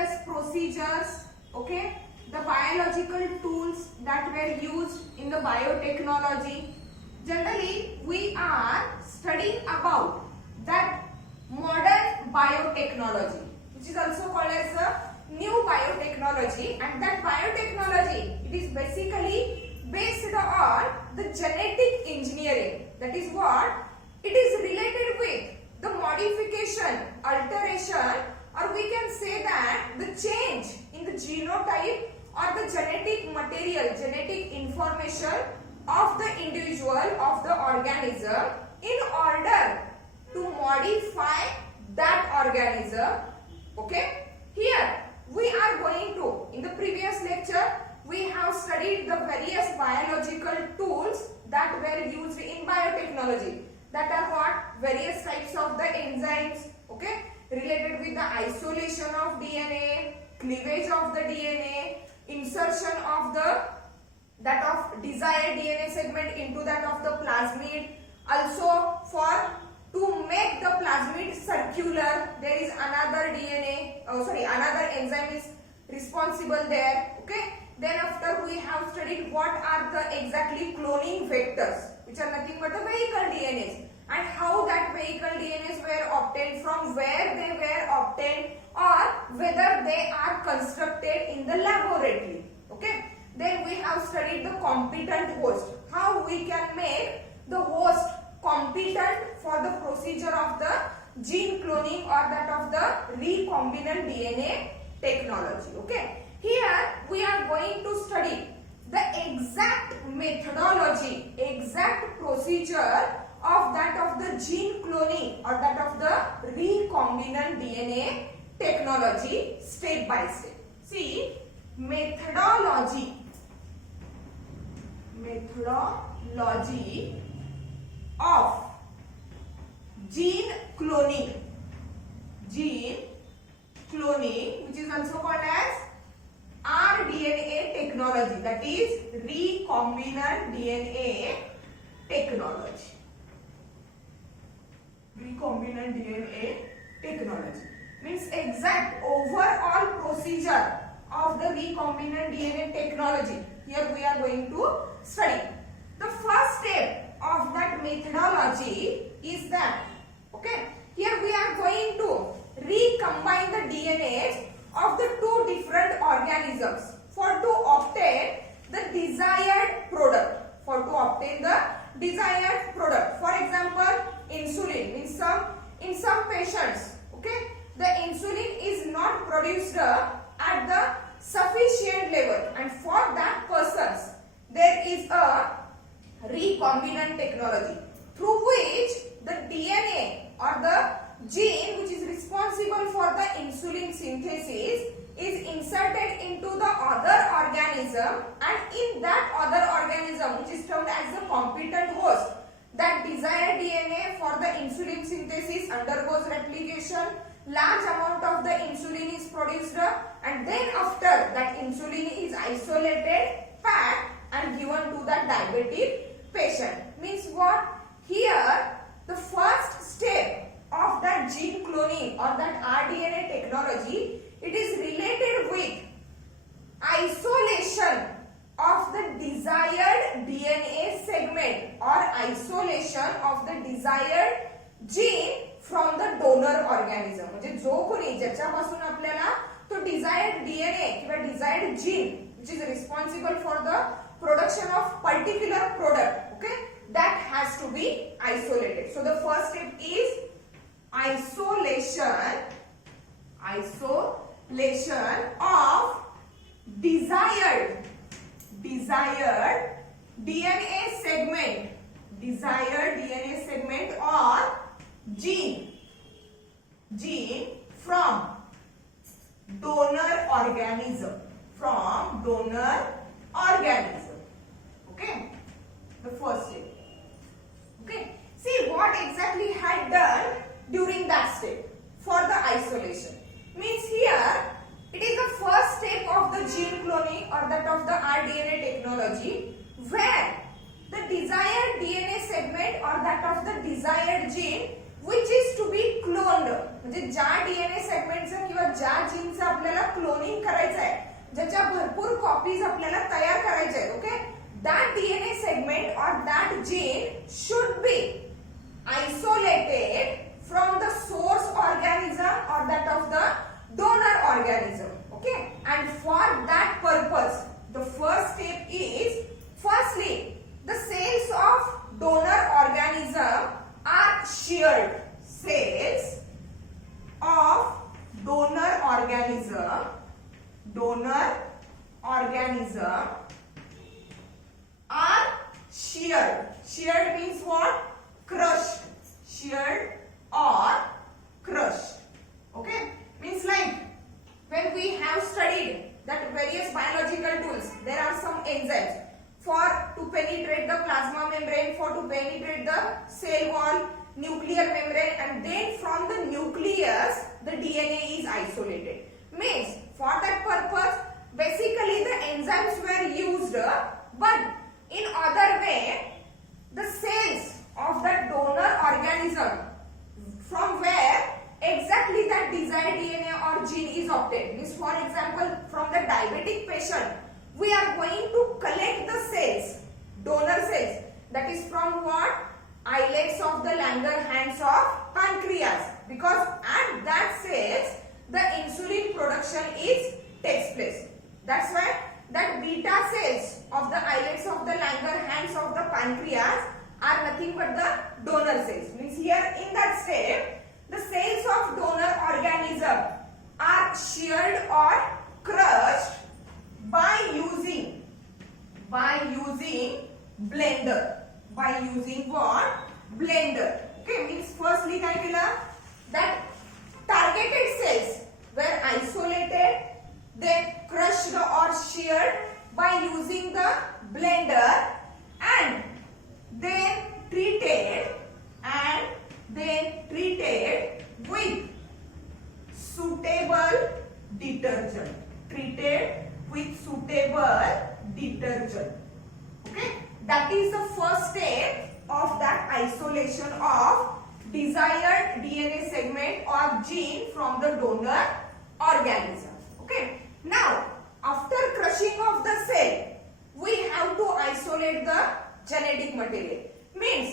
various procedures, okay, the biological tools that were used in the biotechnology. Generally, we are studying about that modern biotechnology, which is also called as a new biotechnology, and that biotechnology, it is basically based on the genetic engineering. That is what it is related with the modification, alteration, or we can say that the change in the genotype or the genetic material, genetic information of the individual, of the organism, in order to modify that organism. Okay, here we are going to, in the previous lecture, we have studied the various biological tools that were used in biotechnology. That are what? Various types of the enzymes, okay, related with the isolation of DNA, cleavage of the DNA, insertion of that of desired DNA segment into that of the plasmid. Also, to make the plasmid circular, there is another another enzyme is responsible there. Okay. Then after we have studied what are the exactly cloning vectors, which are nothing but the vehicle DNAs, and how that vehicle DNAs were obtained, from where they were obtained, or whether they are constructed in the laboratory. Okay. Then we have studied the competent host, how we can make the host competent for the procedure of the gene cloning or that of the recombinant DNA technology. Okay. Here we are going to study the exact methodology, exact procedure of that of the gene cloning or that of the recombinant DNA technology, step by step. See, methodology of gene cloning, which is also called as rDNA technology, that is recombinant DNA technology. Recombinant DNA technology means exact overall procedure of the recombinant DNA technology. Here we are going to study. The first step of that methodology is that, okay, here we are going to recombine the DNAs of the two different organisms to obtain the desired product. For example, insulin. In some patients, okay, the insulin is not produced at the sufficient level, and for that persons there is a recombinant technology through which the DNA or the gene which is responsible for the insulin synthesis is inserted into the other organism, and in that other organism, which is termed as the competent host, that desired DNA for the insulin synthesis undergoes replication, large amount of the insulin is produced, and then after that insulin is isolated, packed and given to the diabetic patient. Means what? Here the first step of that gene cloning or that rDNA technology, it is related with isolation of the desired DNA segment or isolation of the desired gene from the donor organism. म्हणजे जो कोणी ज्याच्यापासून आपल्याला तो desired DNA किंवा desired gene which is responsible for the production of particular product, okay, that has to be isolated. So the first step is isolation of desired DNA segment or gene from donor organism, okay, the first step. Okay, see what exactly had done during that step for the isolation. Means here it is the first step of the gene cloning or that of the rDNA technology, where the desired DNA segment or that of the desired gene which is to be cloned, म्हणजे ज्या DNA segmentचा किंवा ज्या जीनचा आपल्याला copies आपल्याला तयार करायचे आहेत. Okay, that DNA segment or that gene should be isolated from the source organism or that of the donor organism. Okay, and for that purpose the first step is, firstly the cells of donor organism are sheared. Cells of donor organism are sheared. Sheared means what? Crushed. Sheared or crushed. Okay, means like when we have studied that various biological tools, there are some enzymes for to penetrate the plasma membrane, for to penetrate the cell wall, nuclear membrane, and then from the nucleus the DNA is isolated. Means for that purpose basically the enzymes were used, but in other way the cells of the donor organism from where exactly that desired DNA or gene is obtained. Means for example, from the diabetic patient we are going to collect the cells, donor cells, that is from what? Islets of the Langerhans of pancreas, because at that cells the insulin production is takes place. That's why that beta cells of the islets of the Langerhans of the pancreas are nothing but the donor cells. Means here in that step the cells of donor organism are sheared or crushed by using blender. By using what? Blender. Okay, means firstly काय केलं? That targeted cells were isolated, then crushed or sheared by using the blender, and then treated with suitable detergent. Okay, that is the first step of that isolation of desired DNA segment or gene from the donor organism. Okay, now after crushing of the cell we have to isolate the genetic material. Means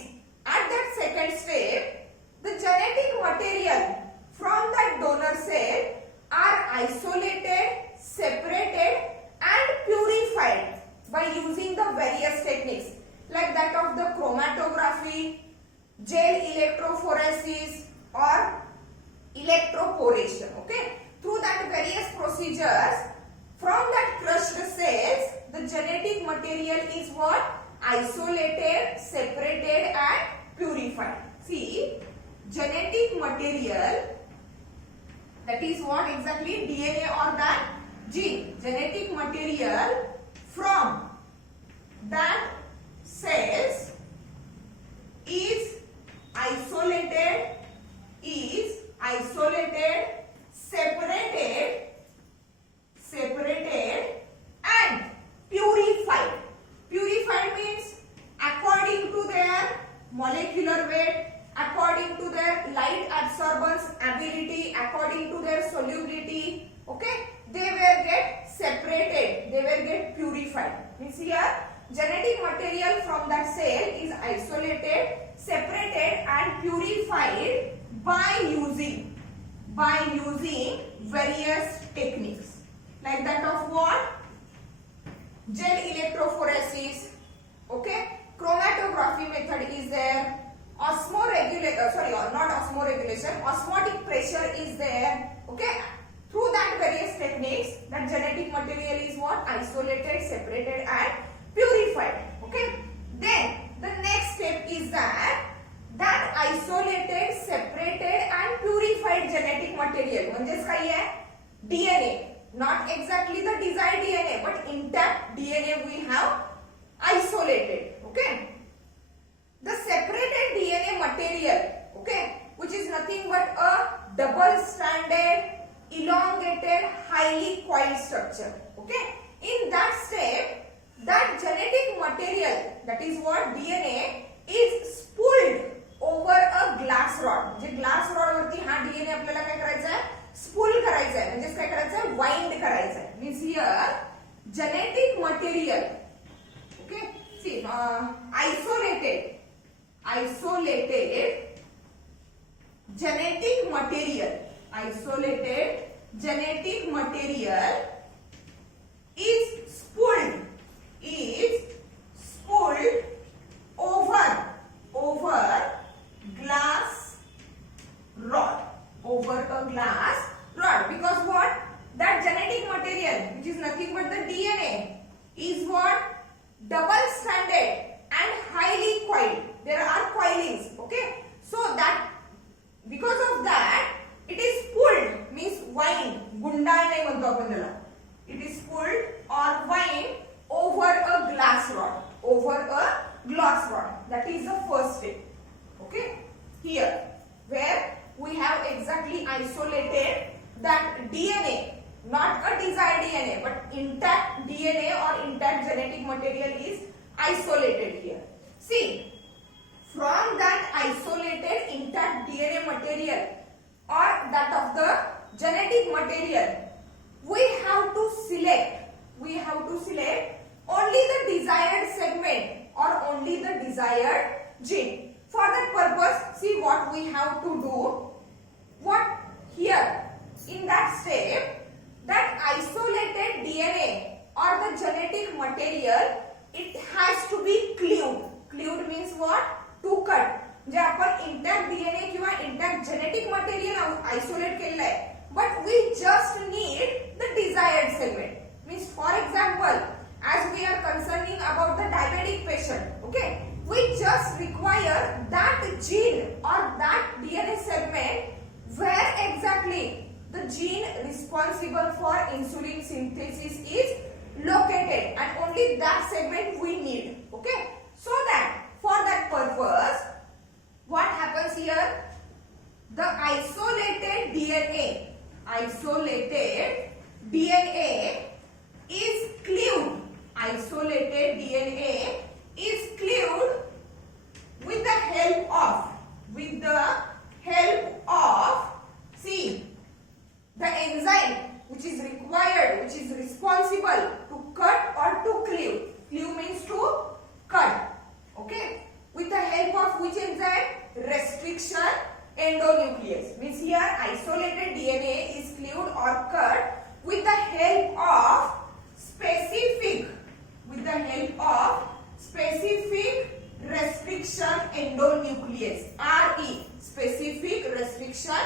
at that second step the genetic material from that donor cell are isolated, separated and purified by using the various techniques like that of the chromatography, gel electrophoresis or electroporation. Okay, through that various procedures from that crushed cells the genetic material is what? Isolated, separated and purified. See, genetic material, that is what exactly? DNA or that gene. Genetic material from that cells is isolated, separated and purified. Purified means according to their molecular weight, according to their light absorbance ability, according to their solubility. Okay, they will get separated, they will get purified. Means here genetic material from that cell is isolated, separated and purified by using various techniques like that of what? Gel electrophoresis. Okay, chromatography method is there, osmotic pressure is there. Okay, through that various techniques that genetic material is what? Isolated, separated and purified. Okay, then the next step is that isolated, separated and purified genetic material म्हणजेच काय आहे? DNA, not exactly the desired DNA but intact DNA we have isolated. Okay, the separated DNA material, okay, which is nothing but a double stranded, elongated, highly coiled structure. Okay, in that step that genetic material, that is what DNA, is spooled over a glass rod. म्हणजे glass rod वरती हा DNA आपल्याला काय करायचा आहे? Spool करायचा आहे. म्हणजे काय करायचं आहे? वाइंड करायचं आहे. Means here genetic material is spooled over glass rod, because what, that genetic material, which is nothing but the DNA, is what, double stranded and highly coiled. There are coilings, okay. So that because of that it is pulled, means wind, गुंडाळणे म्हणतो आपण त्याला. It is pulled or wind over a glass rod, that is the first step, okay. Here where we have exactly isolated that DNA, not a desired DNA but intact DNA or intact genetic material is isolated here. See, from that isolated intact DNA material or that of the genetic material, we have to select only the desired segment or only the desired gene. For that purpose, see what we have to do. What here in that step, that isolated DNA or the genetic material, it has to be cleaved. Cleaved means what? To cut. जे आपण intact DNA किंवा intact genetic material isolate केलेलं आहे, but we just need the desired segment. Means for example, as we are concerning about the diabetic patient, okay, we just require that gene or that DNA segment where exactly the gene responsible for insulin synthesis is located, and only that segment we need, okay. So that for that purpose, what happens here, the isolated DNA is cleaved with the help of see, the enzyme which is required, which is responsible to cut or to cleave. Cleave means to cut, okay. With the help of which enzyme? Restriction endonuclease. Means here isolated DNA is cleaved or cut with the help of specific restriction endonuclease, RE, specific restriction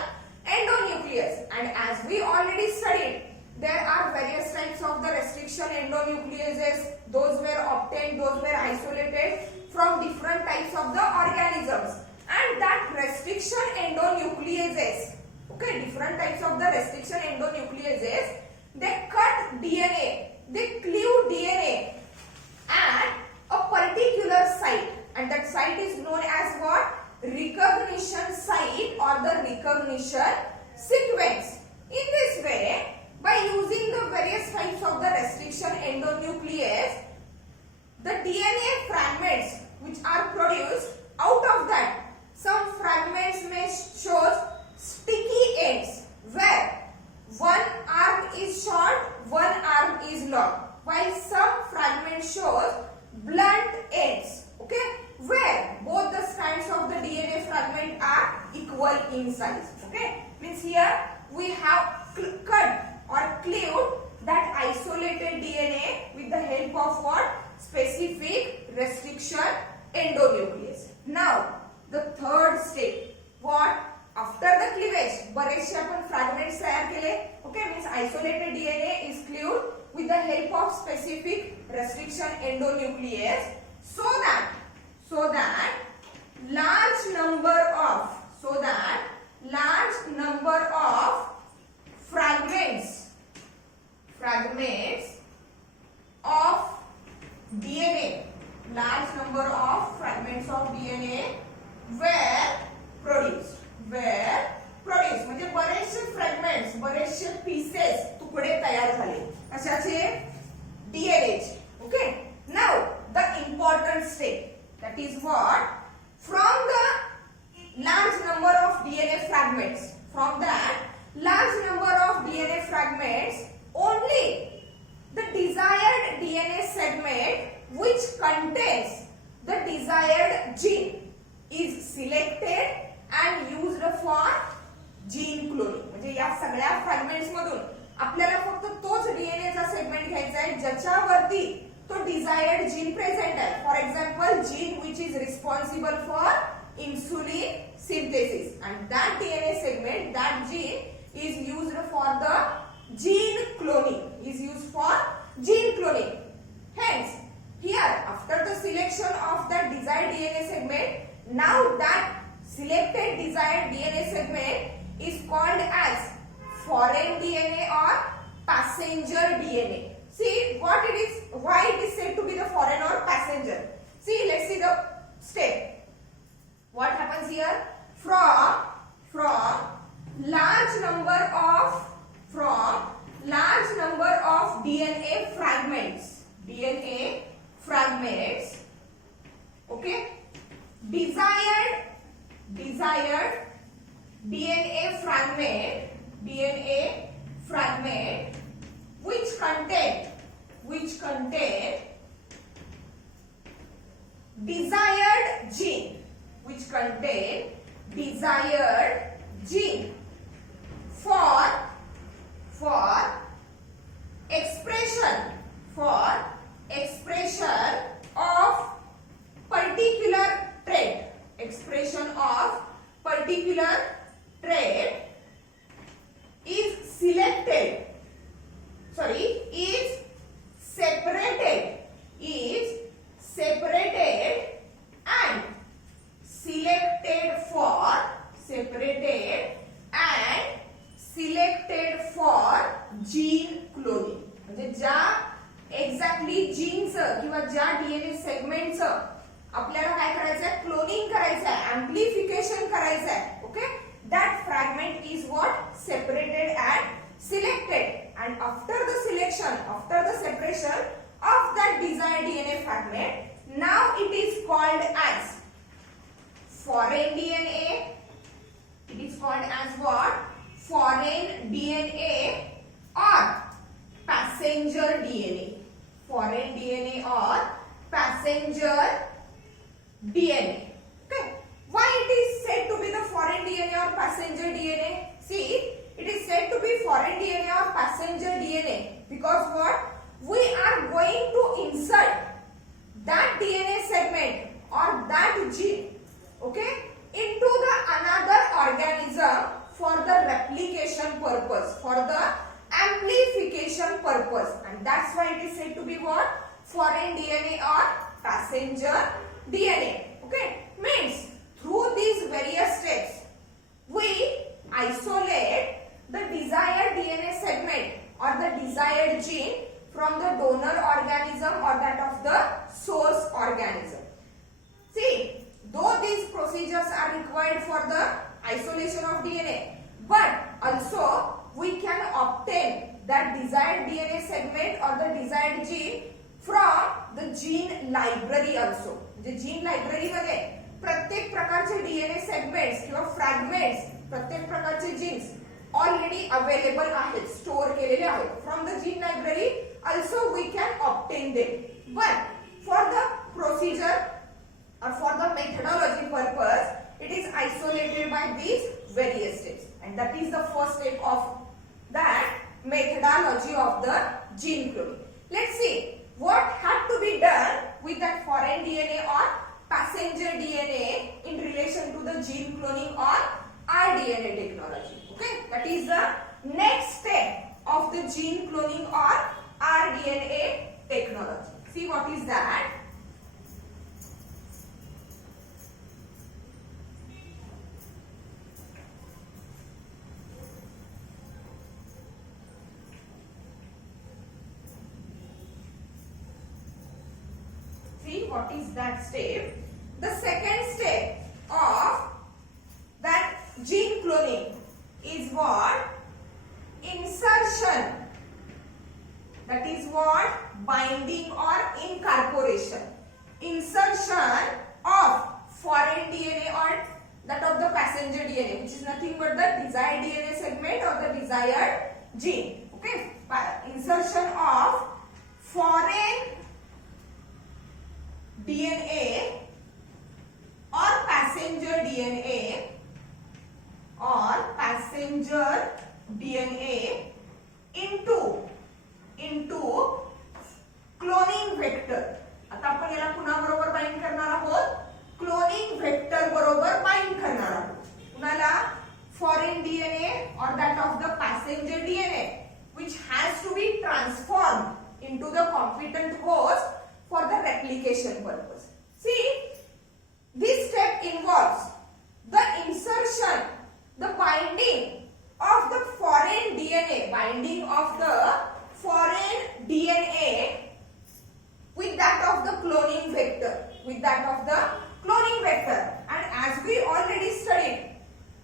endonuclease. And as we already studied, there are various types of the restriction endonucleases. Those were obtained, those were isolated from different types of the organisms. And that restriction endonucleases, okay, different types of the restriction endonucleases, they cut DNA, they cleave DNA at a particular site, and that site is known as what? Recognition site or the recognition sequence. In this way, by using the various types of the restriction endonuclease, the DNA fragments which are produced, out of that some fragments may show sticky ends where one arm is short, one arm is long, while some fragment shows blunt ends, okay, where both the strands of the DNA fragment are equal in size, okay. Means here we have cut or cleaved that isolated DNA with the help of what? Specific restriction endonuclease. Now the third step, what? After the cleavage, बरेचसे आपण fragments तयार केले, okay, means isolated DNA is cleaved with the help of specific restriction endonuclease, so that large number of fragments of DNA, large number of fragments of DNA were produced. म्हणजे बरेचसे fragments, बरेचसे pieces, तुकडे तयार झाले कशाचे? डीएनएचे, okay. Now the important step, that is what? From the large number of DNA fragments, from that large number of DNA fragments, only ज्याच्यावरती तो डिझायर्ड जीन प्रेझेंट आहे. For example gene which is responsible for insulin synthesis, and that DNA segment, that gene is used for the gene cloning, is used for gene cloning. Hence, here after the selection of the desired DNA segment, now that selected desired DNA segment is called as foreign DNA or passenger DNA. See what it is, why it is said to be the foreign or passenger. See, let's see the step. What happens here? From large number of DNA fragments, okay, desired DNA fragment which contain desired gene, for expression of particular trait, is separated and selected for gene cloning. म्हणजे ज्या exactly जीनचं किंवा ज्या DNA सेगमेंटचं आपल्याला काय करायचंय, cloning करायचंय, amplification करायचंय, okay, that fragment is what separated and selected, and after the separation of that desired DNA fragment, now it is called as foreign DNA. It is called as what? Foreign DNA or passenger DNA. Foreign DNA or passenger DNA. Okay. Why it is said to be the foreign DNA or passenger DNA? See, it is said to be foreign DNA or passenger DNA because what? We are going to insert that DNA segment or that gene, okay, into the another organism for the replication purpose, for the amplification purpose, and that's why it is said to be what? Foreign DNA or passenger DNA. Okay, means through these various steps we isolate the desired DNA segment or the desired gene from the donor organism or that of the source organism. See, though these procedures are required for the isolation of DNA, but also we can obtain that desired DNA segment or the desired gene from the gene library also. म्हणजे gene library मध्ये प्रत्येक प्रकारचे DNA segments किंवा fragments, प्रत्येक प्रकारचे jeans already available आहेत, store केलेले आहेत. From the gene library also we can obtain them, but for the procedure or for the methodology purpose it is isolated by these various steps, and that is the first step of that methodology of the gene cloning. Let's see what had to be done with that foreign DNA or passenger DNA in relation to the gene cloning or rDNA technology. Okay, that is the next step of the gene cloning or rDNA technology. See what is that? See what is that step? The second step of that gene cloning is what? Insertion. That is what? Binding or incorporation. Insertion of foreign DNA or that of the passenger DNA, which is nothing but the desired DNA segment or the desired gene. Okay? Insertion of foreign DNA or passenger DNA into replication purpose. See, this step involves the insertion, the binding of the foreign DNA, with that of the cloning vector, and as we already studied,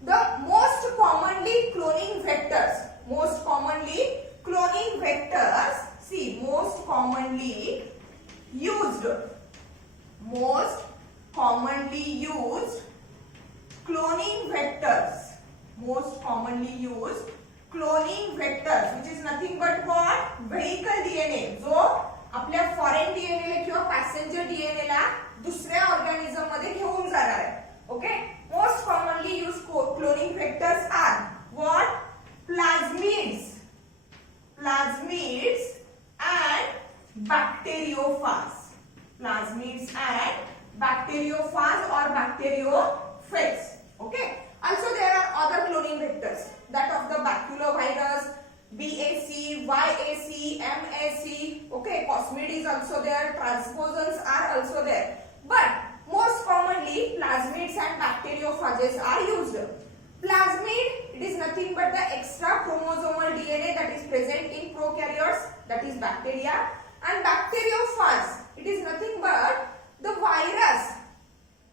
the most commonly cloning vectors, see, most commonly used cloning vectors, which is nothing but what? Vehicle DNA, जो आपल्या foreign DNA ला किंवा passenger DNA ला दुसऱ्या organism मध्ये घेऊन जाणार आहे. Okay, most commonly use cloning vectors are what? Plasmids and bacteriophage or bacteriophage. Okay, also there are other cloning vectors, that of the baculovirus, BAC, YAC, MAC. Okay, plasmid is also there, transposons are also there, but most commonly plasmids and bacteriophages are used. Plasmid, it is nothing but the extra chromosomal DNA that is present in prokaryotes, that is bacteria, and bacteriophage, it is nothing but the virus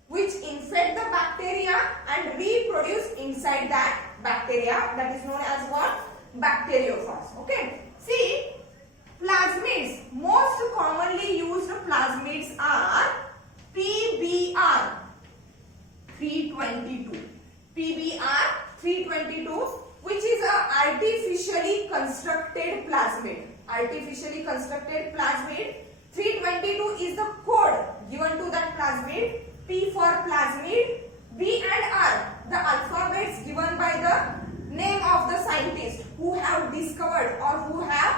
which infect the bacteria and reproduce inside that bacteria, that is known as what? Bacteriophage. Okay, see, plasmids, most commonly used plasmids are PBr 322, which is a artificially constructed plasmid. 322 is the code given to that plasmid. P for plasmid, B and R, the alphabets given by the name of the scientist who have discovered or who have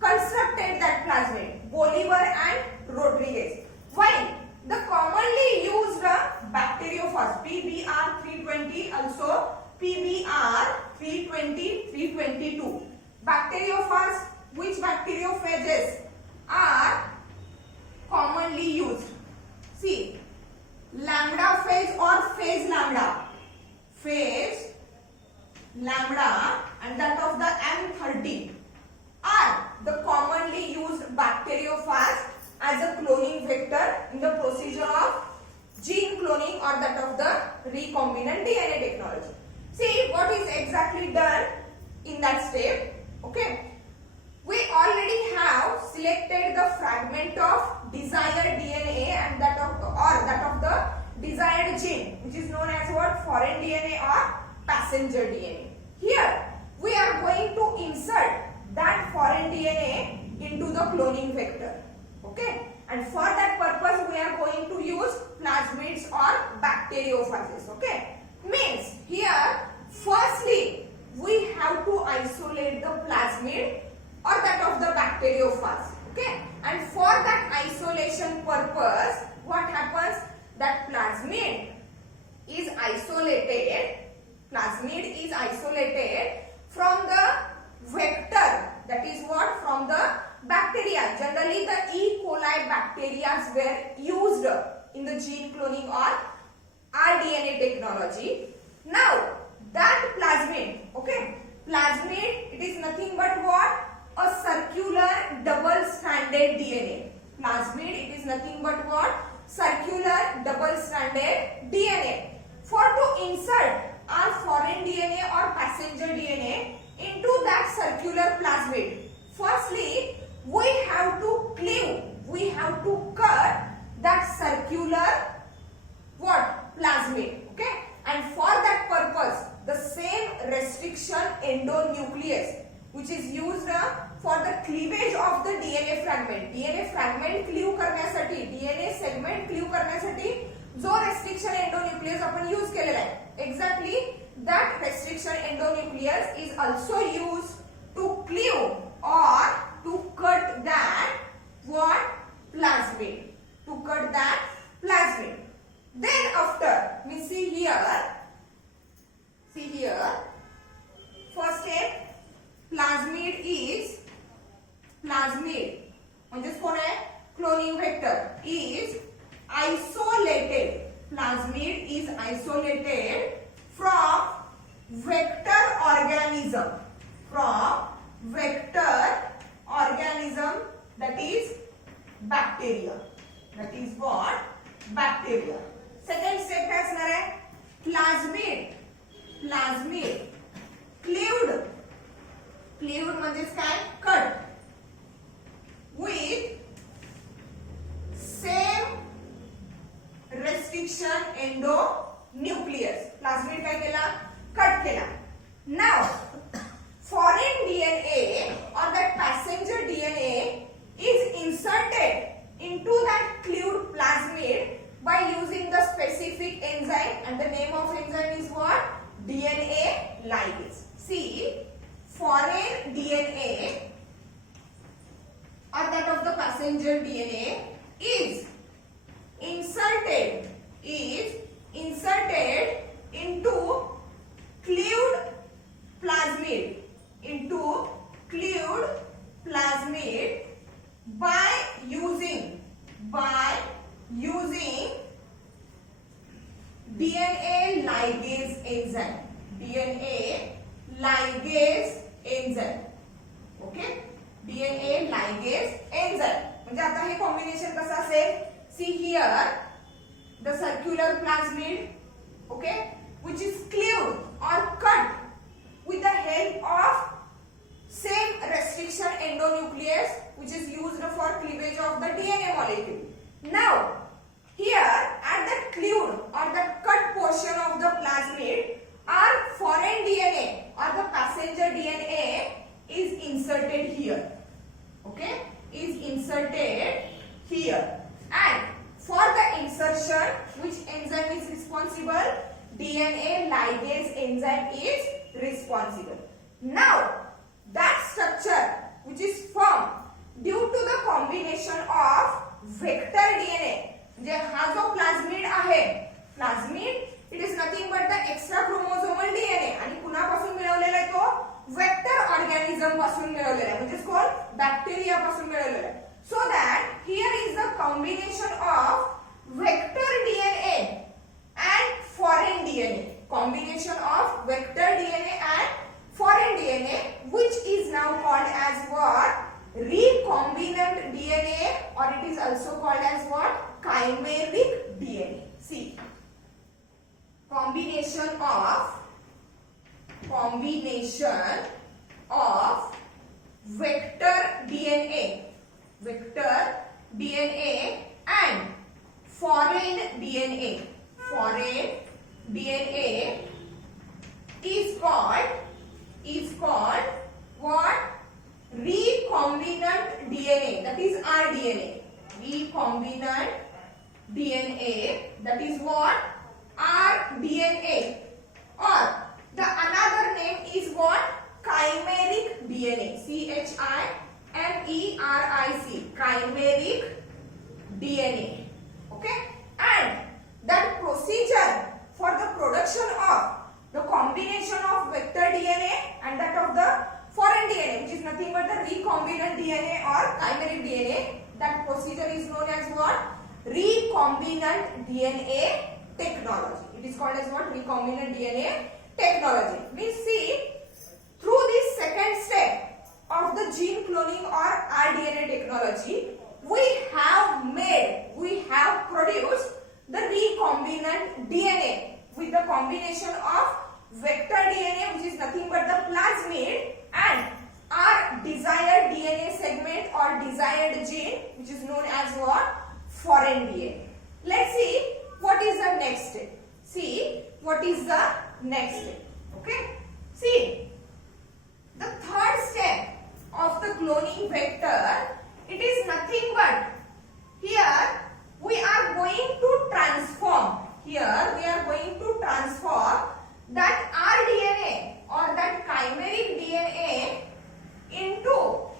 constructed that plasmid, Bolivar and Rodriguez. While the commonly used bacteriophage, PBr 320, also PBr 322. Bacteriophage, which bacteriophages are commonly used? See, lambda phage or phage lambda and that of the M30 are the commonly used bacteriophage as a cloning vector in the procedure of gene cloning or that of the recombinant DNA technology. See what is exactly done in that step. Okay, we already have selected the fragment of desired DNA and that of the desired gene, which is known as what? Foreign DNA or passenger DNA. Here we are going to insert that foreign DNA into the cloning vector. Okay, and for that purpose we are going to use plasmids or bacteriophages. Okay, means here firstly we have to isolate the plasmid or that of the bacteriophage. Okay, and for that isolation purpose, what happens? That plasmid is isolated from the vector, that is what? From the bacteria. Generally the E. coli bacteria were used in the gene cloning or rDNA technology. Now that plasmid, okay, plasmid, it is nothing but what? A circular double-stranded DNA. Plasmid, it is nothing but what? Circular double-stranded DNA. For to insert our foreign DNA or passenger DNA into that circular plasmid, firstly we have to cut that circular what? Plasmid. Okay, and for that purpose the same restriction endonuclease which is used for the cleavage of the DNA fragment. DNA fragment cleave करण्यासाठी, DNA segment cleave करण्यासाठी जो restriction endonuclease आपण use केलेला आहे, exactly that restriction endonuclease is also used to cleave or to cut that what? Plasmid. To cut that plasmid. Then after, we see here, first step, plasmid म्हणजेच कोण आहे? cloning vector is isolated. Plasmid is isolated from vector organism. From vector organism, that is bacteria. That is what? Bacteria. Second step काय असणार आहे? Plasmid cleaved म्हणजेच काय? Cut with same restriction endonucleus. Plasmid काय केला? कट केला. Now foreign DNA or that passenger DNA is inserted into that cleaved plasmid by using the specific enzyme, and the name of enzyme is what? DNA ligase. See, foreign DNA or that of the passenger DNA is inserted into cleaved plasmid by using DNA ligase enzyme. Okay, DNA ligase enzyme. म्हणजे आता हे combination कसं असेल? See here the circular plasmid, okay, which is cleaved or cut with the help of same restriction endonuclease, which is used for cleavage of the DNA molecule. Now here at the cleaved or the cut portion of the plasmid, our foreign DNA or the passenger DNA is inserted here. Okay, is inserted here, and for the insertion, which enzyme is responsible? DNA ligase enzyme is responsible. Now that structure which is formed due to the combination of vector DNA, म्हणजे हा जो plasmid आहे, plasmid it is nothing but the extra chromosomal DNA, आणि कुणापासून मिळवलेला आहे तो? Vector organism पासून मिळवलेला आहे, म्हणजे कोण? बॅक्टेरिया पासून मिळवलेला आहे. So that here is the combination of vector DNA and foreign DNA. Combination of vector DNA and foreign DNA, which is now called as what? Recombinant DNA, or it is also called as what? Chimeric DNA. See, combination of vector DNA and foreign DNA is called what? Recombinant DNA, that is rDNA. Recombinant DNA, that is what? rDNA, or the another name is what? Chimeric DNA. CHIMERIC, chimeric DNA. Okay, and that procedure for the production of the combination of vector DNA and that of the foreign DNA, which is nothing but the recombinant DNA or chimeric DNA, that procedure is known as what? Recombinant DNA technology. It is called as what? Recombinant DNA technology. We see through this second step of the gene cloning or rDNA technology, we have produced the recombinant DNA with the combination of vector DNA, which is nothing but the plasmid, and our desired DNA segment or desired gene, which is known as what? Foreign DNA. Let's see what is the next step. Okay, see, the third step of the cloning vector, it is nothing but here we are going to transform that rDNA or that chimeric DNA into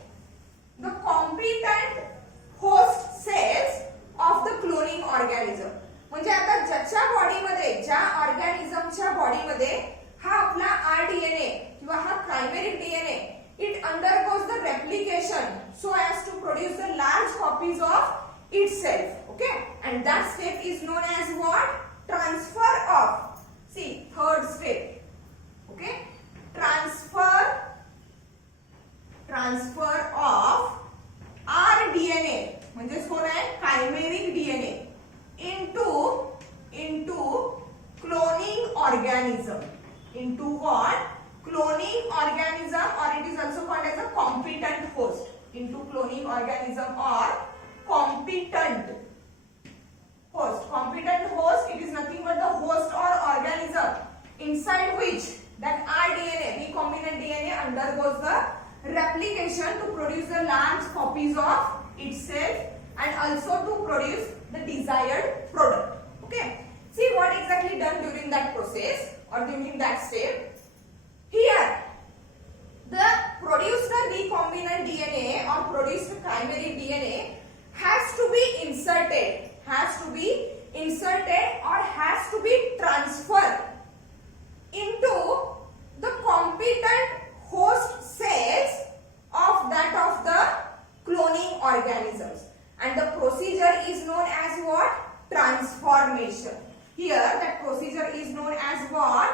the competent host cells of the cloning organism. म्हणजे आता ज्याच्या बॉडीमध्ये, ज्या ऑर्गॅनिझमच्या बॉडीमध्ये हा आपला rDNA किंवा हा chimeric DNA, it undergoes the replication so as to produce the large copy copies of itself. Okay, and that step is known as what? Transfer of. See, third step. Okay, transfer of rDNA म्हणजेच कोण आहे chimeric DNA into cloning organism. Into what? Cloning organism, or it is also called as a competent host. Into cloning organism or competent host. Competent host, it is nothing but the host or organism inside which that rDNA, recombinant DNA, undergoes the replication to produce the large copies of itself and also to produce the desired product. Okay. See what exactly done during that process or during that step. Here, the produced recombinant DNA or produced chimeric DNA has to be inserted or has to be transferred into the competent host cells of the cloning organisms, and the procedure is known as what? Transformation. Here that procedure is known as what?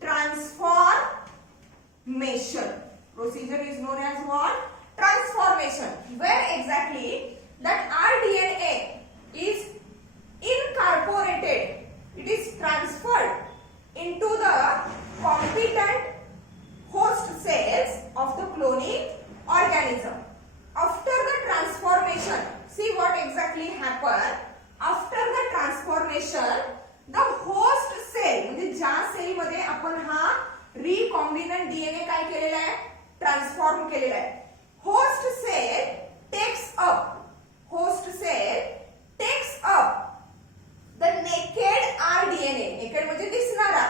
Transformation. Procedure is known as what? Transformation. Where exactly that rDNA is incorporated, it is transferred into the competent host cells of the cloning organism. After the transformation, see what exactly happened. After the transformation, the host cell म्हणजे ज्या cell मध्ये आपण हा recombinant DNA काय केलेला आहे? Transform केलेला आहे. Host cell takes up the naked rDNA. naked म्हणजे दिसणारा.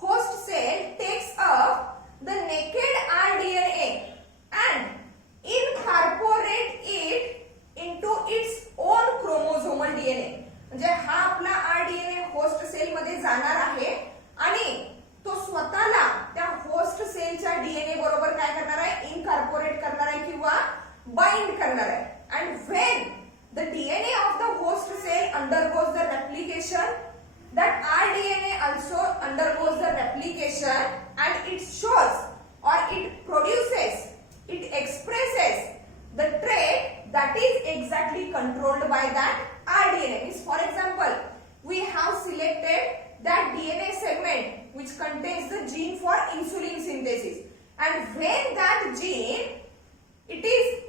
host cell takes up the naked rDNA and incorporate it into its own chromosomal DNA. म्हणजे हा आपला rDNA होस्ट सेल मध्ये जाणार आहे आणि तो स्वतःला त्या होस्ट सेलच्या डीएनए बरोबर काय करणार आहे? इनकॉर्पोरेट करणार आहे किंवा बाइंड करणार आहे. and when the DNA of the host cell undergoes the replication, that rDNA also undergoes the replication and it shows or it produces, it expresses the trait that is exactly controlled by that rDNA. Means for example, we have selected that DNA segment which contains the gene for insulin synthesis, and when that gene it is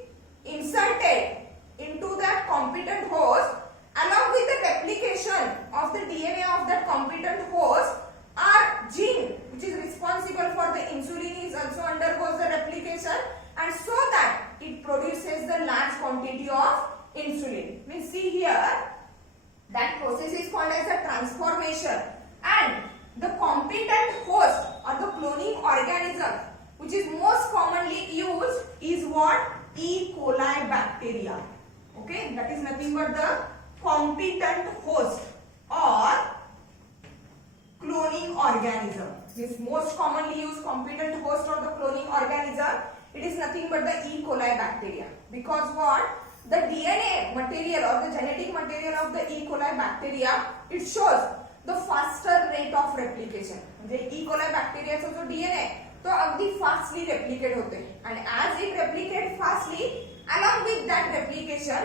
inserted into that competent host, along with the replication of the DNA of that competent host, our gene which is responsible for the insulin is also undergoes the replication, and so that it produces the large quantity of insulin. Means see here, that process is called as a transformation, and the competent host or the cloning organism which is most commonly used is what? E. coli bacteria. Okay, that is nothing but the competent host or cloning organism. This most commonly used competent host or the cloning organism, it is nothing but the E. coli bacteria. Because what? The DNA material or the genetic material of the E. coli bacteria, it shows the faster rate of replication. म्हणजे E. coli bacteriaचा जो DNA तो अगदी fastly replicate होते, and as it replicate fastly, along with that replication,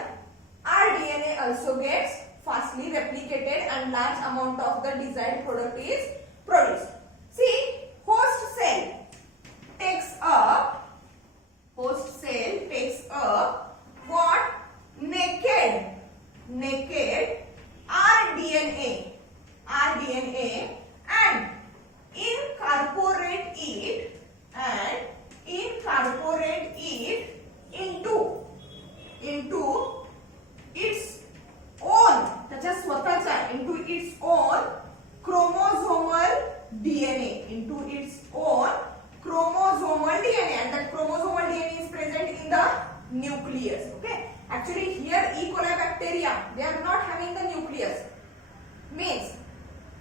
our DNA also gets fastly replicated and large amount of the desired product is produced. See, host cell takes up what? Naked rDNA and incorporate it into its own, त्याच्या स्वतःचा, into its own chromosomal DNA, into its own chromosomal DNA, and that chromosomal DNA is present in the nucleus. Okay, actually here E. coli bacteria, they are not having the nucleus. Means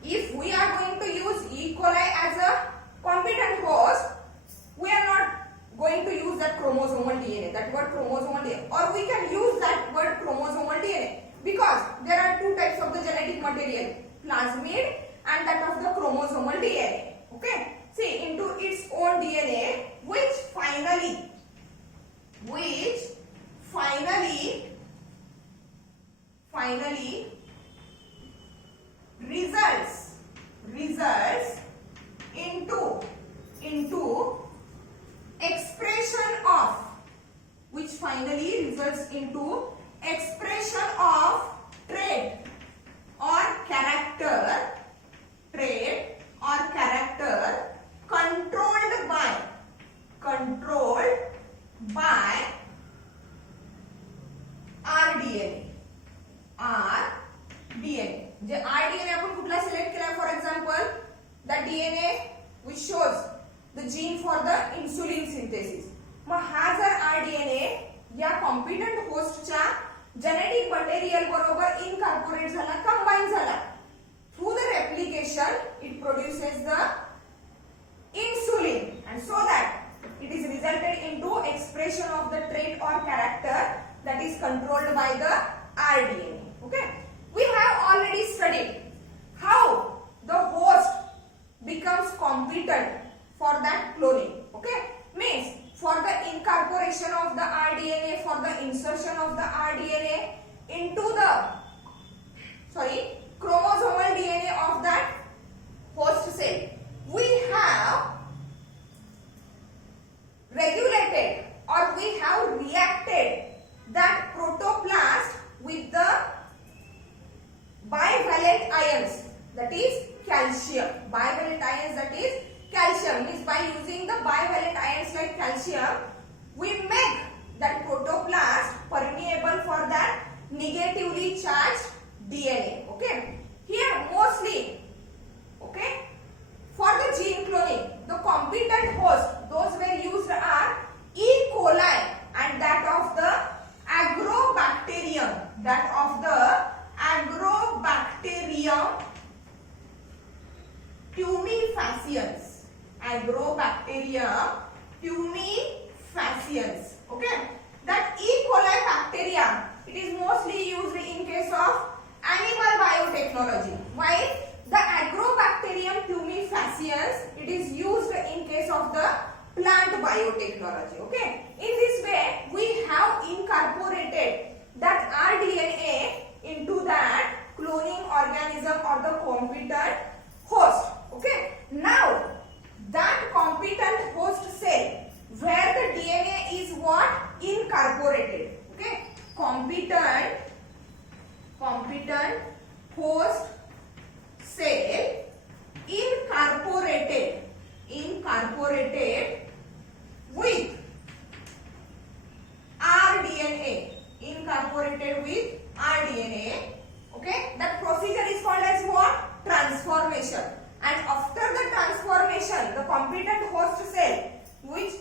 if we are going to use E. coli as a competent host, we are not going to use that chromosomal DNA, that word chromosomal DNA, or we can use that word chromosomal finally results into expression of, which finally results into expression of trait or character controlled by RDNA. J RDNA आपण कुठला select केला, for example the DNA which shows the gene for the insulin synthesis. मग हा जर RDNA या competent होस्टच्या genetic material बरोबर incorporate झाला, combine झाला, through the replication it produces the insulin, and so that it is resulted into expression of the trait or character that is controlled by the RDNA. Okay, we have already studied how the host becomes competent for that cloning. Okay, means for the incorporation of the RDNA, for the insertion of the RDNA into the chromosomal DNA of that host cell, we have regulated or we have reacted that protoplast with the bivalent ions, that is calcium. Bivalent ions, that is calcium, means by using the bivalent ions like calcium, we make that protoplast permeable for that negatively charged DNA. Okay, here mostly, okay, for the gene cloning, the competent host, those were used are E. coli and that of the agrobacterium, tumefaciens. Agrobacterium tumefaciens. Okay, that E. coli bacteria, it is mostly used in case of animal biotechnology, while the agrobacterium tumefaciens, it is used in case of the plant biotechnology. Okay, in this way we have incorporated that RDNA into that cloning organism or the competent host. Okay, now that competent host cell where the DNA is what? Incorporated. Okay, competent host cell incorporated with RDNA, okay, that procedure is called as what? Transformation. And after the transformation, the competent host cell which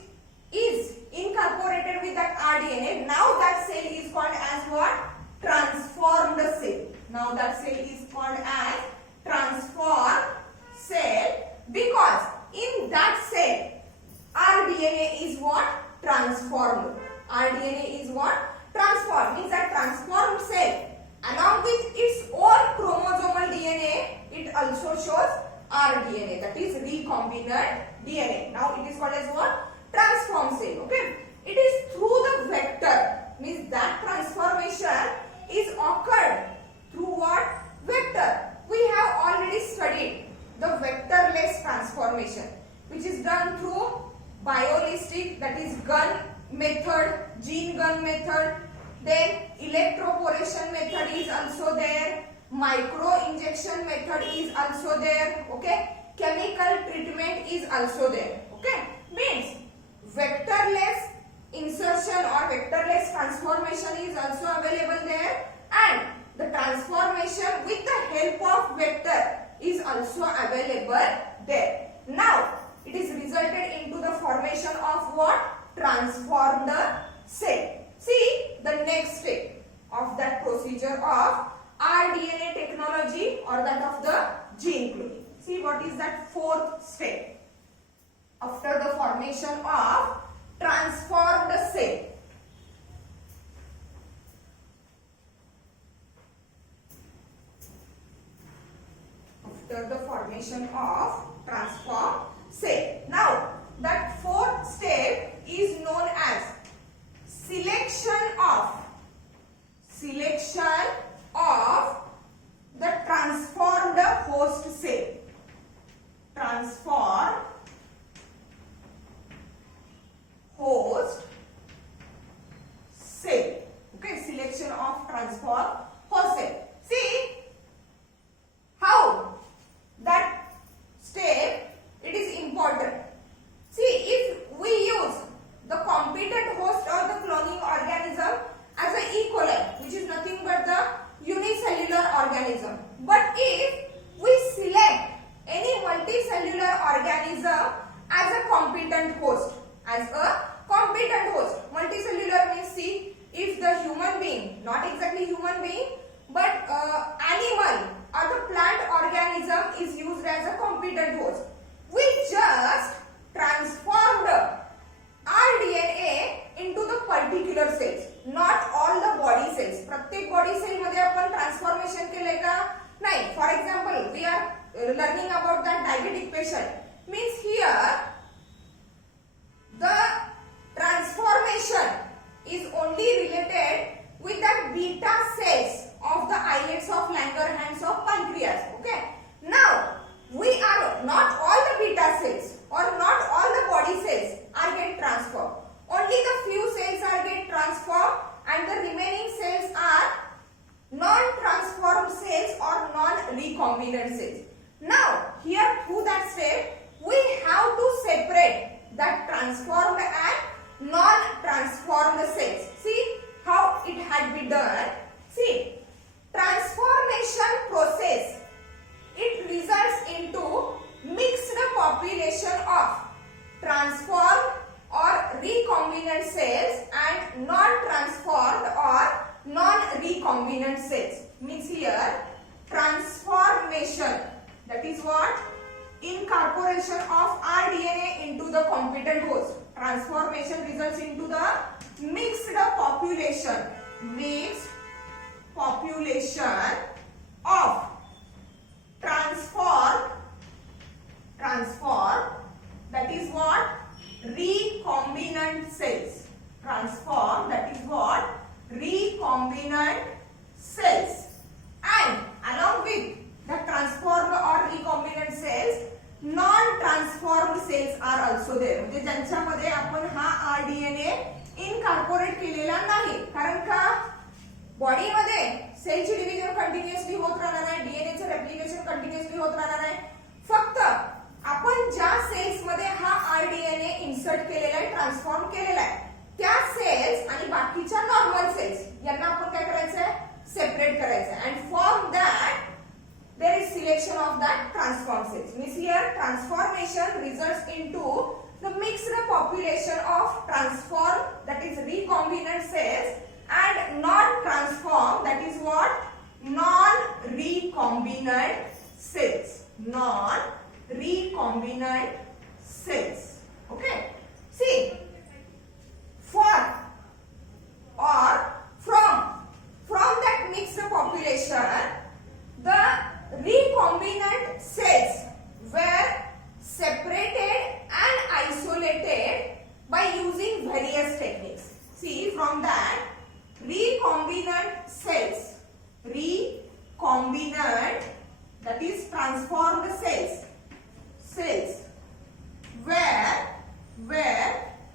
is incorporated with that RDNA, now that cell is called as what? Transformed cell. Now that cell is called as transformed cell, because in that cell RDNA is what? Transformed. RDNA is what? Transformed. Means that transformed cell along with its own chromosomal DNA, it also shows RDNA, that is recombinant DNA. Now it is called as what? Transformed cell. Okay, it is through the vector, means that transformation is occurred through what? Vector. We have already studied the vectorless transformation, which is done through biolistic, that is gun method, gene gun method, then electroporation method is also there, micro injection method is also there. Okay, chemical treatment is also there. Okay, means vectorless insertion or vectorless transformation is also available there, and the transformation with the help of vector is also available there. Now it is resulted into the formation of what? Transformed cell. See the next step of that procedure of RDNA technology or that of the gene cloning. See what is that fourth step after the formation of transformed cell. After the formation of transformed cell. Now that fourth step is known as selection of transform host cell. See how that step it is important. See, if we use the competent host or the cloning organism as a E. coli, which is nothing but the unicellular organism, but if we select any multicellular organism as a competent host, multicellular means, see, if the human being, not exactly human being, but animal or the plant organism is used as a competent host, we just transformed our DNA into the particular cells, not all the body cells. प्रत्येक body cell मध्ये आपण transformation केले का? नाही. For example, we are learning about that diabetic patient. Means here the transformation is only related with the beta cells of the islets of Langerhans of pancreas. Okay. Now we are not all the beta cells or not all the body cells are get transformed. Only the few cells are get transformed and the remaining cells are non-transformed cells or non-recombinant cells. Now here through that step we have to separate that transformed and non-transformed cells. See how it had been done. See, transformation process, it results into mixed population of transformed or recombinant cells and non-transformed or non-recombinant cells. Means here transformation, that is what? Incorporation of rDNA into the competent host. Transformation results into the mixed population of transform, that is what? Recombinant cells. Transform, that is what? Recombinant cells. And along with the transformed or recombinant cells, non-transformed cells are also there. म्हणजे ज्यांच्यामध्ये आपण हा rDNA incorporate केलेला नाही. कारण का body मध्ये सेलची division continuously होत राहणार आहे, डीएनएचं रेप्लिकेशन कंटिन्युअसली होत राहणार आहे. फक्त आपण ज्या सेल्स मध्ये हा rDNA इन्सर्ट केलेला आहे, ट्रान्सफॉर्म केलेला आहे, त्या सेल्स आणि बाकीच्या नॉर्मल सेल्स यांना आपण काय करायचंय? सेपरेट करायचंय. And from that there is selection of that transformed cells. Means here transformation results into the mixed population of transformed, that is recombinant cells, and non-transformed, that is what? Non-recombinant cells. Non-recombinant cells. Okay. See, for or from that mixed population, the recombinant cells were separated and isolated by using various techniques. See, from that recombinant cells, that is transformed cells were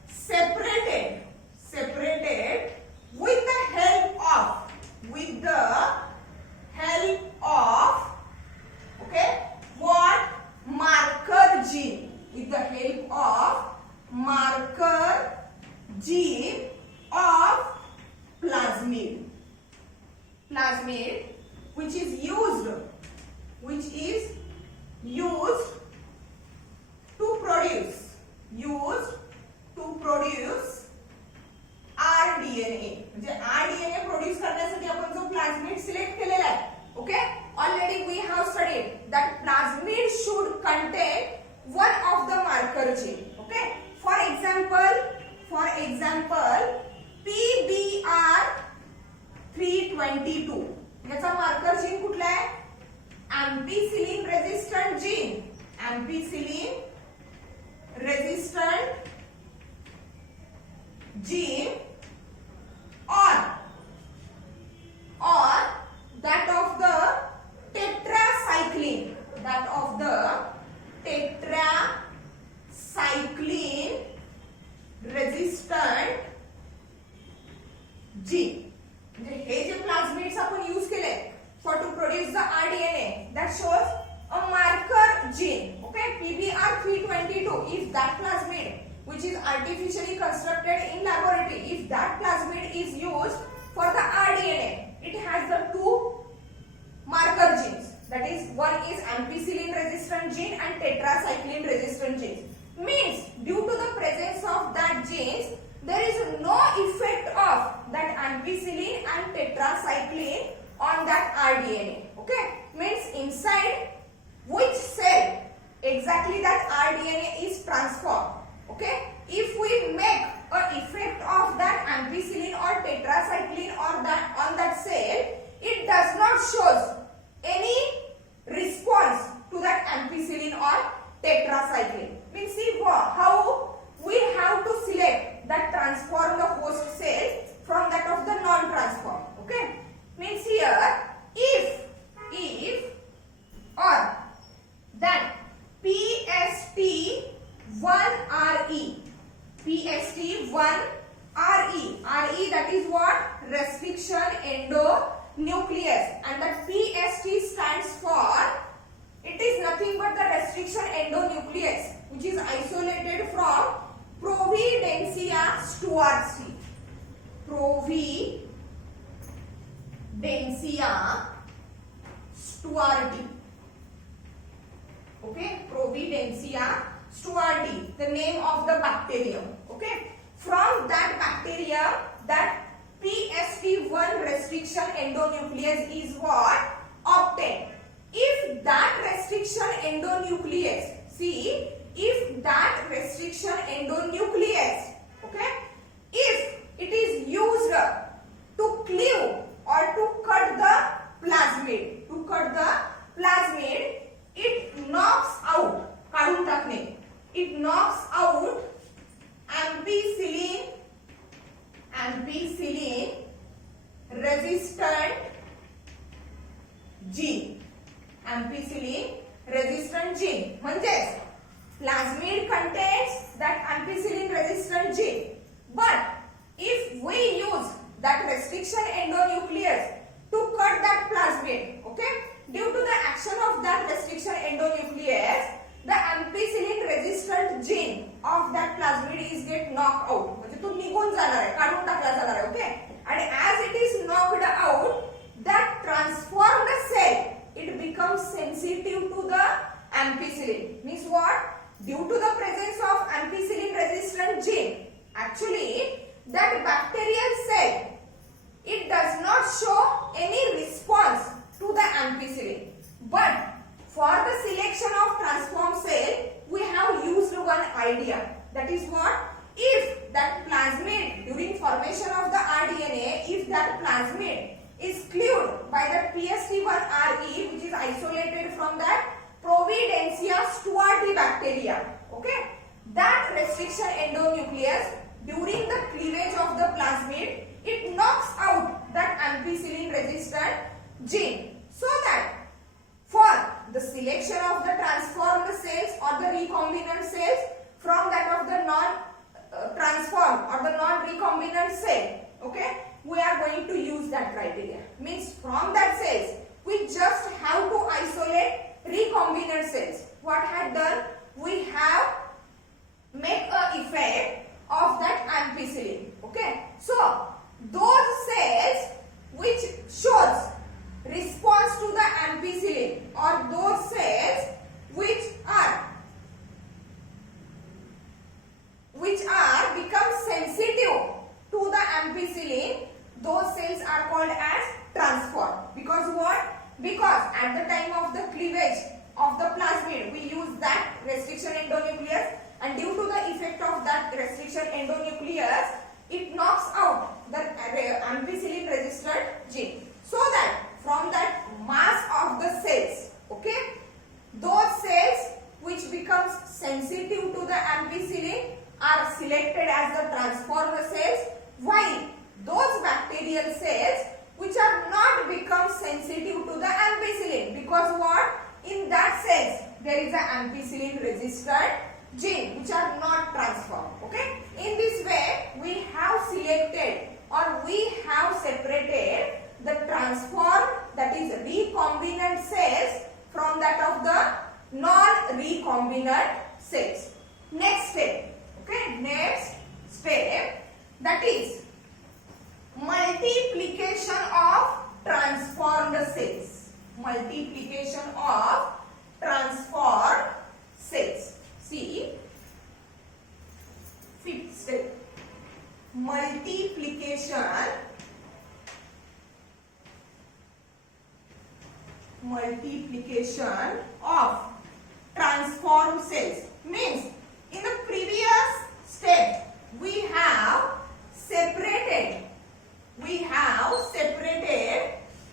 separated with the help of okay, what? Marker gene. With the help of marker gene of plasmid, which is used to produce rDNA. म्हणजे rDNA produce करण्यासाठी आपण जो प्लाझ्मिड select केलेला आहे, okay, already we have studied that plasmid should contain one of the marker gene. Okay, for example PBR 322 याचा marker gene कुठला आहे? Ampicillin resistant gene. or that of the tetracycline, resistant gene. म्हणजे हे जे प्लाझ्मिड for to produce the rDNA that shows a marker gene. Okay, PBR322. If that plasmid which is artificially constructed in laboratory, if that plasmid is used for the rDNA, it has the two marker genes. That is, one is ampicillin resistant gene and tetracycline resistant genes. Means due to the presence of that genes, there is no effect of that ampicillin and tetracycline on that rDNA. Okay, means inside which cell exactly that rDNA is transformed. Okay, if we make a effect of that ampicillin or tetracycline or that on that cell, it does not shows any response to that ampicillin or tetracycline. Means see how we have to select that transform the host cell from that of the non-transform. Okay, means here if or that PST1RE, RE that is what? Restriction endonuclease, and that PST stands for, it is nothing but the restriction endonuclease which is isolated from Providencia stewarti. Providencia stewarti. Okay, Providencia stewarti, the name of the bacterium. Okay, from that bacteria, that PST1 restriction endonuclease is what? Obtained. If that restriction endonuclease, see, if that restriction endonuclease, okay, if it is used to cleave or to cut the plasmid, it knocks out, काढून टाकणे, it knocks out ampicillin resistant gene. Ampicillin resistant gene म्हणजेच plasmid contains that ampicillin resistant gene, but if we use that restriction endonuclease to cut that plasmid, okay, due to the action of that restriction endonuclease, the ampicillin resistant gene of that plasmid is get knocked out. म्हणजे तो निघून जाणार आहे, काढून टाकला जाणार आहे. Okay, and as it is knocked out, that transformed cell, it becomes sensitive to the ampicillin. Means what? Due to the presence of ampicillin resistant gene, actually that bacterial cell, it does not show any response to the ampicillin. But for the selection of transformed cell, we have used one idea. That is what? If that plasmid during formation of the rDNA, if that plasmid is cleaved by the PST1RE, which is isolated from that Providencia stewarti bacteria, okay, that restriction endonuclease during the cleavage of the plasmid, it knocks out that ampicillin resistant gene, so that for the selection of the transformed cells or the recombinant cells from that of the non-transformed or the non-recombinant cell, okay, we are going to use that criteria. Means from that cells, we just have to isolate recombinant cells. What had done? We have make a effect of that ampicillin. Okay, so those cells which shows response to the ampicillin, or those cells which are become sensitive to the ampicillin, those cells are called as transformed. Because what? Because at the time of the cleavage of the plasmid, we use that restriction endonuclease, and due to the effect of that restriction endonuclease, it knocks out the ampicillin resistant gene, so that from that mass of the cells, okay, those cells which becomes sensitive to the ampicillin are selected as the transformed cells, while those bacterial cells which are not become sensitive to the ampicillin, because what? In that cells there is an ampicillin resistant gene which are not transformed. Okay, in this way we have selected or we have separated the transformed, that is recombinant cells. Next step, okay, next step, that is multiplication of transformed cells. Multiplication of transformed cells. See, fifth step, multiplication of transformed cells. Means in the previous step we have separated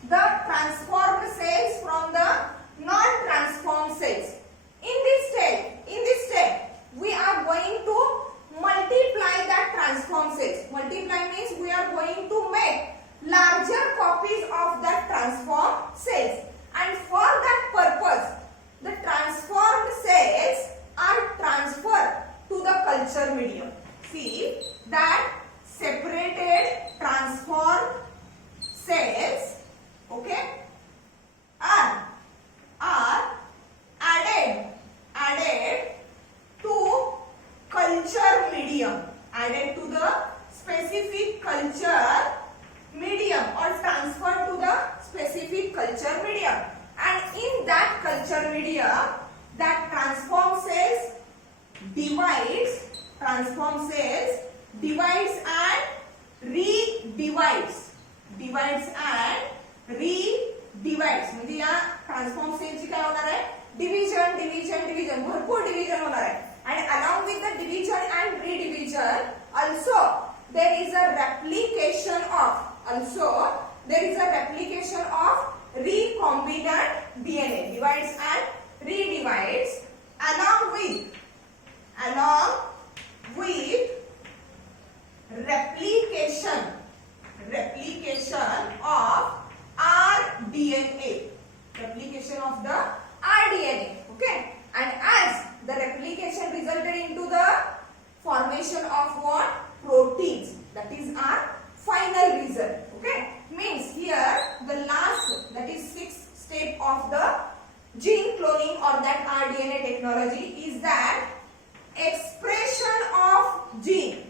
the transformed cells from the non-transformed cells. In this step we are going to multiply that transformed cells. Multiply means we are going to make larger copies of that transformed cells, and for that purpose the transformed cells are transferred to the culture medium. See that separated transformed cells, okay, are added to culture medium, added to the specific culture medium, or transferred to the specific culture medium, and in that culture medium that transformed cells divides and redivides. म्हणजे या transform सेलची काय होणार आहे, division भरपूर division होणार आहे, आणि along with the division and redivision also there is a replication of recombinant DNA, divides and redivides along with replication of rDNA, replication of the rDNA, okay, and as the replication resulted into the formation of what, proteins, that is our final result, okay. Means here the last, that is sixth step of the gene cloning or that rDNA technology is that expression of gene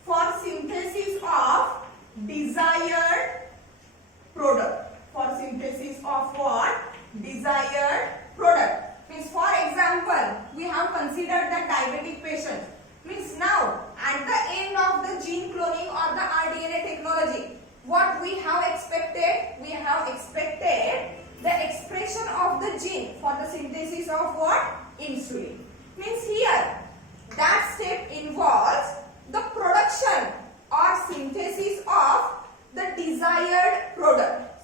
for synthesis of desired product, means for example we have considered the diabetic patient. Means now at the end of the gene cloning or the rDNA technology, what we have expected the expression of the gene for the synthesis of what, insulin. Means here that step involves the production or synthesis of the desired product,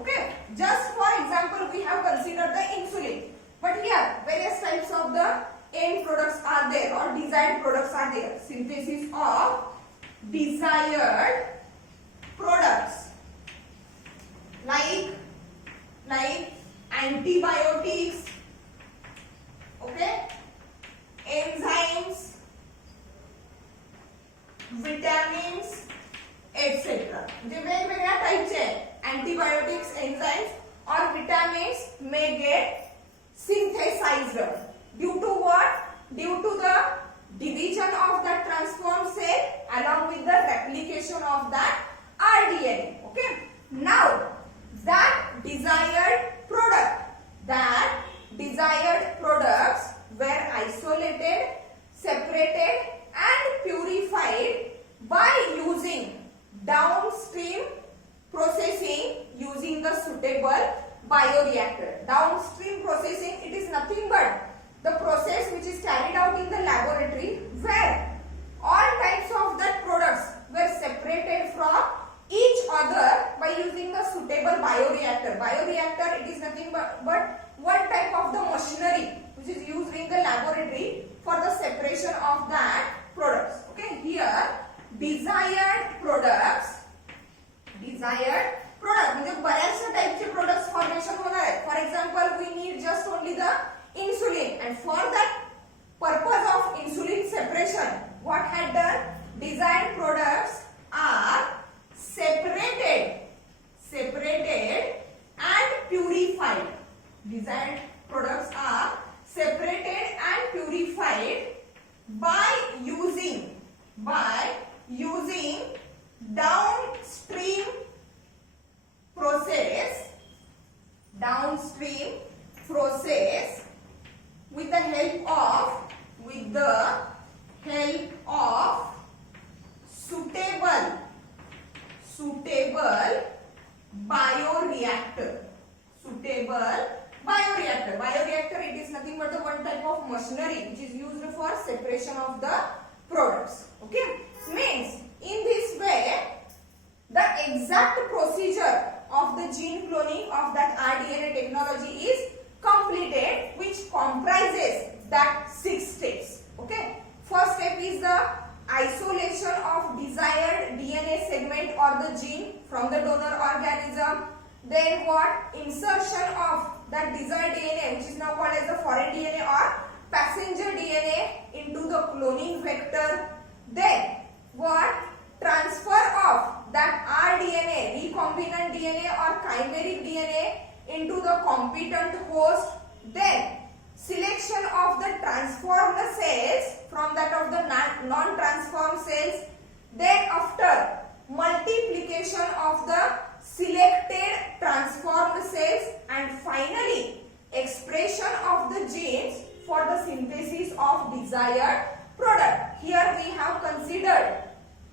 okay. Just for example we have considered the insulin, but here various types of the end products are there or desired products are there. Synthesis of desired products like antibiotics, okay, enzymes, vitamins, etc. जे वेगवेगळ्या टाइपचे antibiotics, enzymes or vitamins may get synthesized due to what? Due to the division of the transformed cell along with the replication of that rDNA, okay. Now that desired products were isolated, separated and purified by using downstream processing using the suitable bioreactor. Downstream processing, it is nothing but the process which is carried out in the laboratory where all types of that products were separated from each other by using the suitable bioreactor. Bioreactor, it is nothing but one type of the machinery which is used in the laboratory for the separation of that products, okay. Here desired products म्हणजे बऱ्याचशा टाइपचे products formation होणार आहेत. For example we need just only the insulin, and for that purpose stable bioreactor. Bioreactor, it is nothing but the one type of machinery which is used for separation of the products. Okay, means in this way the exact procedure of the gene cloning of that rDNA technology is completed, which comprises that 6 steps. Okay, first step is the isolation of desired DNA segment or the gene from the donor organism. Then what? Insertion of that desired DNA, which is now called as the foreign DNA or passenger DNA, into the cloning vector. Then what? Transfer of that rDNA, recombinant DNA or chimeric DNA, into the competent host. Then selection of the transformed cells from that of the non-transformed cells. Then after multiplication of the selected transformed cells, and finally expression of the genes for the synthesis of desired product. Here we have considered,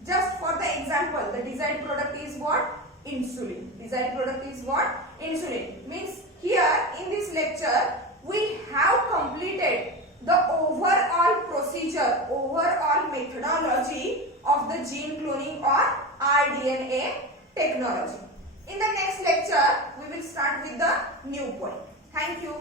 just for the example, the desired product is what? Insulin. Desired product is what? Insulin. Means here in this lecture we have completed the overall procedure, overall methodology of the gene cloning or rDNA technology. In the next lecture we will start with the new point. Thank you.